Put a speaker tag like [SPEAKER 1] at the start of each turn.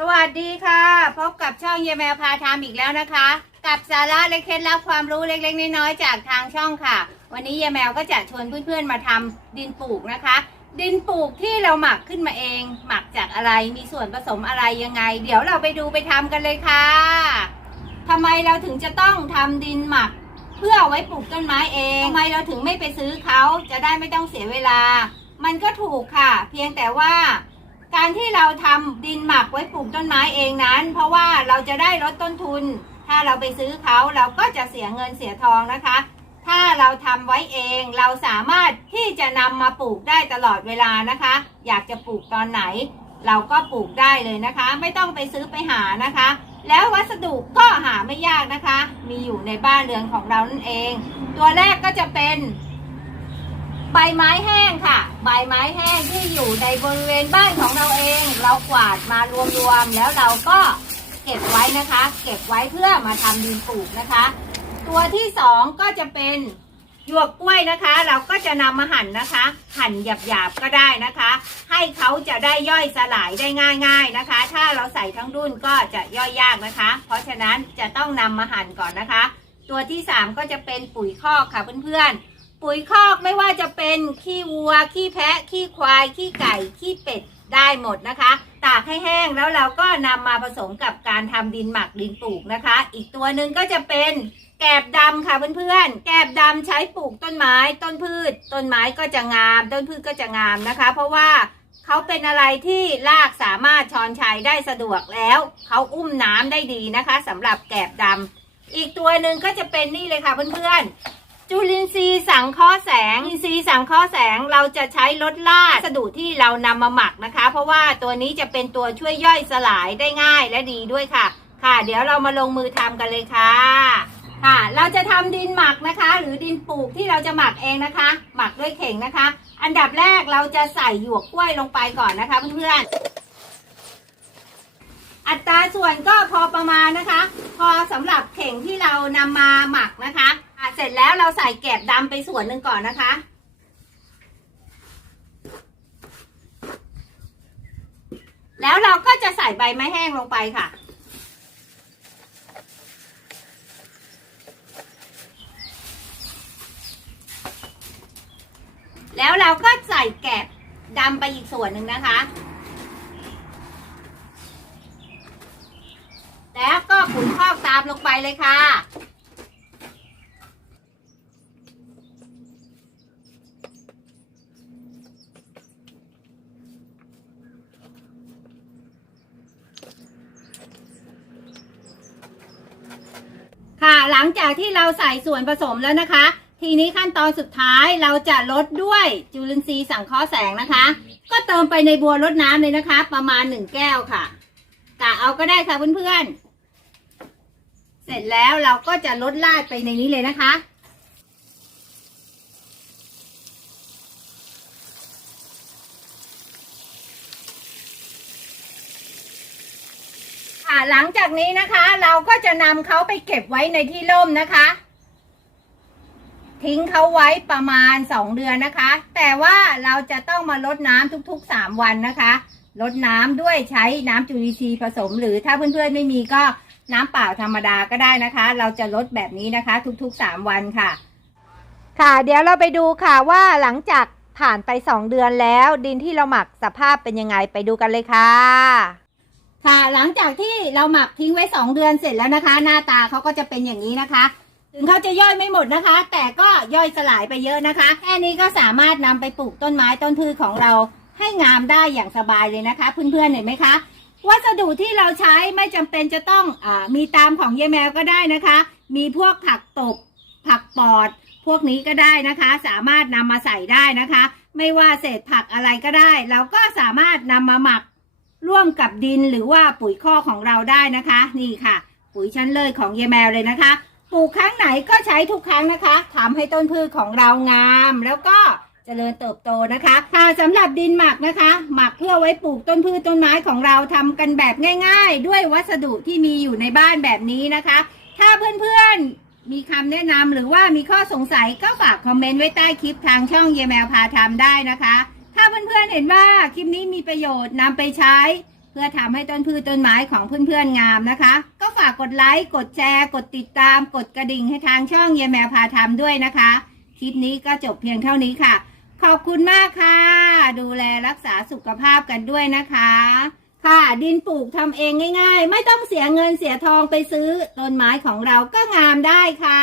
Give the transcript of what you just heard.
[SPEAKER 1] สวัสดีค่ะ พบกับช่องเยแมวพาทำอีกแล้วนะคะ กับสาระและเคล็ดลับความรู้เล็กๆน้อยๆจากทางช่องค่ะ วันนี้เยแมวก็จะชวนเพื่อนๆมาทำดินปลูกนะคะ ดินปลูกที่เราหมักขึ้นมาเอง หมักจากอะไรมีส่วนผสมอะไรยังไง เดี๋ยวเราไปดูไปทำกันเลยค่ะทำไมเราถึงจะต้องทำดินหมัก เพื่อไว้ปลูกต้นไม้เองทำไมเราถึงไม่ไปซื้อเขาจะได้ไม่ต้องเสียเวลา มันก็ถูกค่ะ เพียงแต่ว่า การที่เราทำดินหมักไว้ปลูกต้นไม้เองนั้น เพราะว่าเราจะได้ลดต้นทุน ถ้าเราไปซื้อเขาเราก็จะเสียเงินเสียทองนะคะ ถ้าเราทำไว้เองเราสามารถที่จะนำมาปลูกได้ตลอดเวลานะคะ อยากจะปลูกตอนไหน เราก็ปลูกได้เลยนะคะ ไม่ต้องไปซื้อไปหานะคะ แล้ววัสดุก็หาไม่ยากนะคะ มีอยู่ในบ้านเรือนของเรานั่นเอง ตัวแรกก็จะเป็น ใบไม้แห้งค่ะ ใบไม้แห้งที่อยู่ในบริเวณบ้านของเราเอง เรากวาดมารวมๆแล้วเราก็เก็บไว้นะคะ เก็บไว้เพื่อมาทำดินปลูกนะคะ ตัวที่สองก็จะเป็นหยวกกล้วยนะคะ เราก็จะนำมาหั่นนะคะ หั่นหยาบๆก็ได้นะคะ ให้เขาจะได้ย่อยสลายได้ง่าย ๆนะคะ ถ้าเราใส่ทั้งรุ่นก็จะย่อยยากนะคะ เพราะฉะนั้นจะต้องนำมาหั่นก่อนนะคะ ตัวที่สามก็จะเป็นปุ๋ยคอกค่ะเพื่อนๆ ปุ๋ยคอกไม่ว่าจะเป็นขี้วัว ขี้แพะ ขี้ควาย ขี้ไก่ ขี้เป็ดได้หมดนะคะ ตากให้แห้งแล้วเราก็นำมาผสมกับการทำดินหมักดินปลูกนะคะ อีกตัวหนึ่งก็จะเป็นแกบดำค่ะเพื่อนๆ แกบดำใช้ปลูกต้นไม้ ต้นพืช ต้นไม้ก็จะงาม ต้นพืชก็จะงามนะคะ เพราะว่าเขาเป็นอะไรที่รากสามารถชอนชัยได้สะดวกแล้ว เขาอุ้มน้ำได้ดีนะคะสำหรับแกบดำอีกตัวหนึ่งก็จะเป็นนี่เลยค่ะเพื่อนๆ จุลินทรีย์สังเคราะห์แสงจุลินทรีย์สังเคราะห์แสงเราจะใช้ลดล่าวัสดุที่เรานำมาหมักนะคะ เพราะว่าตัวนี้จะเป็นตัวช่วยย่อยสลายได้ง่ายและดีด้วยค่ะ ค่ะ เดี๋ยวเรามาลงมือทำกันเลยค่ะ ค่ะ เราจะทำดินหมักนะคะ หรือดินปลูกที่เราจะหมักเองนะคะ หมักด้วยเข่งนะคะ อันดับแรกเราจะใส่หยวกกล้วยลงไปก่อนนะคะเพื่อนอัตราส่วนก็พอประมาณนะคะ พอสำหรับเข่งที่เรานำมาหมักนะคะ อะเสร็จแล้วเราใส่แกบดำไปส่วนหนึ่งก่อนนะคะ แล้วเราก็จะใส่ใบไม้แห้งลงไปค่ะ แล้วเราก็ใส่แกบดำไปอีกส่วนหนึ่งนะคะ แล้วก็ขุนพอตามลงไปเลยค่ะ หลังจากที่เราใส่ส่วนผสมแล้วนะคะ ทีนี้ขั้นตอนสุดท้ายเราจะลดด้วยจุลินทรีย์สังเคราะห์แสงนะคะ ก็เติมไปในบัวลดน้ำเลยนะคะ ประมาณหนึ่งแก้วค่ะกะเอาก็ได้ค่ะเพื่อนๆเสร็จแล้วเราก็จะลดลาดไปในนี้เลยนะคะ หลังจากนี้นะคะ เราก็จะนำเขาไปเก็บไว้ในที่ร่มนะคะ ทิ้งเขาไว้ประมาณ 2 เดือนนะคะ แต่ว่าเราจะต้องมาลดน้ำทุกๆ 3 วันนะคะลดน้ำด้วยใช้น้ำจุลินทรีย์ผสม หรือถ้าเพื่อนๆไม่มีก็น้ำเปล่าธรรมดาก็ได้นะคะ เราจะลดแบบนี้นะคะ ทุกๆ 3 วันค่ะ ค่ะ เดี๋ยวเราไปดูค่ะว่าหลังจากผ่านไป 2 เดือนแล้ว ดินที่เราหมักสภาพเป็นยังไงไปดูกันเลยค่ะ ค่ะ หลังจากที่เราหมักทิ้งไว้2เดือนเสร็จแล้วนะคะ หน้าตาเขาก็จะเป็นอย่างนี้นะคะ ถึงเขาจะย่อยไม่หมดนะคะ แต่ก็ย่อยสลายไปเยอะนะคะ แค่นี้ก็สามารถนำไปปลูกต้นไม้ต้นพืชของเราให้งามได้อย่างสบายเลยนะคะ เพื่อนๆเห็นไหมคะ วัสดุที่เราใช้ไม่จำเป็นจะต้องอมีตามของเยแมวก็ได้นะคะ มีพวกผักตบ ผักปอด พวกนี้ก็ได้นะคะ สามารถนำมาใส่ได้นะคะ ไม่ว่าเศษผักอะไรก็ได้ เราก็สามารถนำมาหมัก ร่วมกับดินหรือว่าปุ๋ยข้อของเราได้นะคะ นี่ค่ะ ปุ๋ยชั้นเลยของเยแมวเลยนะคะปลูกครั้งไหนก็ใช้ทุกครั้งนะคะทำให้ต้นพืชของเรางาม แล้วก็เจริญเติบโตนะคะค่ะสำหรับดินหมักนะคะ หมักเพื่อไว้ปลูกต้นพืชต้นไม้ของเราทำกันแบบง่าย ๆ ด้วยวัสดุที่มีอยู่ในบ้านแบบนี้นะคะ ถ้าเพื่อนๆมีคำแนะนำหรือว่ามีข้อสงสัยก็ฝากคอมเมนต์ไว้ใต้คลิปทางช่องเยแมวพาทำได้นะคะ ถ้าเพื่อนๆเห็นว่าคลิปนี้มีประโยชน์นำไปใช้ เพื่อทำให้ต้นพืชต้นไม้ของเพื่อนๆงามนะคะ ก็ฝากกดไลค์กดแชร์ กดติดตาม กดกระดิ่งให้ทางช่องเยแมวพาทำด้วยนะคะ คลิปนี้ก็จบเพียงเท่านี้ค่ะ ขอบคุณมากค่ะ ดูแลรักษาสุขภาพกันด้วยนะคะ ค่ะดินปลูกทำเองง่าย ๆ ไม่ต้องเสียเงินเสียทองไปซื้อต้นไม้ของเราก็งามได้ค่ะ